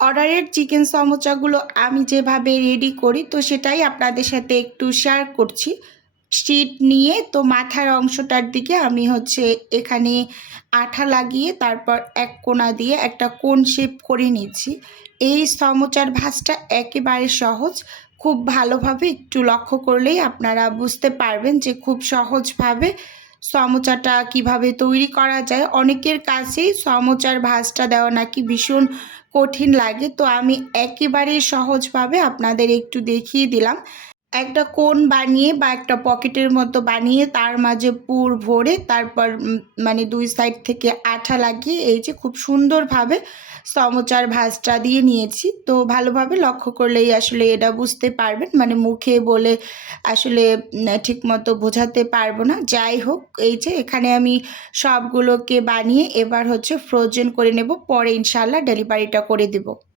অর্ডারের চিকেন সমোসাগুলো আমি যেভাবে রেডি করি তো সেটাই আপনাদের সাথে একটু শেয়ার করছি। শিট নিয়ে তো মাথার অংশটার দিকে আমি এখানে আঠা লাগিয়ে তারপর এক কোণা দিয়ে একটা কোণ শেপ করে নিচ্ছি। এই সমোসার ভাঁজটা একেবারে সহজ, খুব ভালোভাবে একটু লক্ষ্য করলেই আপনারা বুঝতে পারবেন যে খুব সহজভাবে সমোসাটা কিভাবে তৈরি করা যায়। অনেকের কাছেই সমোসার ভাঁজটা দেওয়া নাকি ভীষণ কঠিন লাগে, তো আমি একেবারেই সহজভাবে আপনাদের একটু দেখিয়ে দিলাম। একটা কোণ বানিয়ে বা একটা পকেটের মতো বানিয়ে তার মাঝে পুর ভরে তারপর মানে দুই সাইড থেকে আঠা লাগিয়ে এই যে খুব সুন্দরভাবে সমোসার ভাঁজটা দিয়ে নিয়েছি। তো ভালোভাবে লক্ষ্য করলেই আসলে এটা বুঝতে পারবেন, মানে মুখে বলে আসলে ঠিকমতো বোঝাতে পারবো না। যাই হোক, এই যে এখানে আমি সবগুলোকে বানিয়ে এবার ফ্রোজেন করে নেব, পরে ইনশাল্লাহ ডেলিভারিটা করে দেব।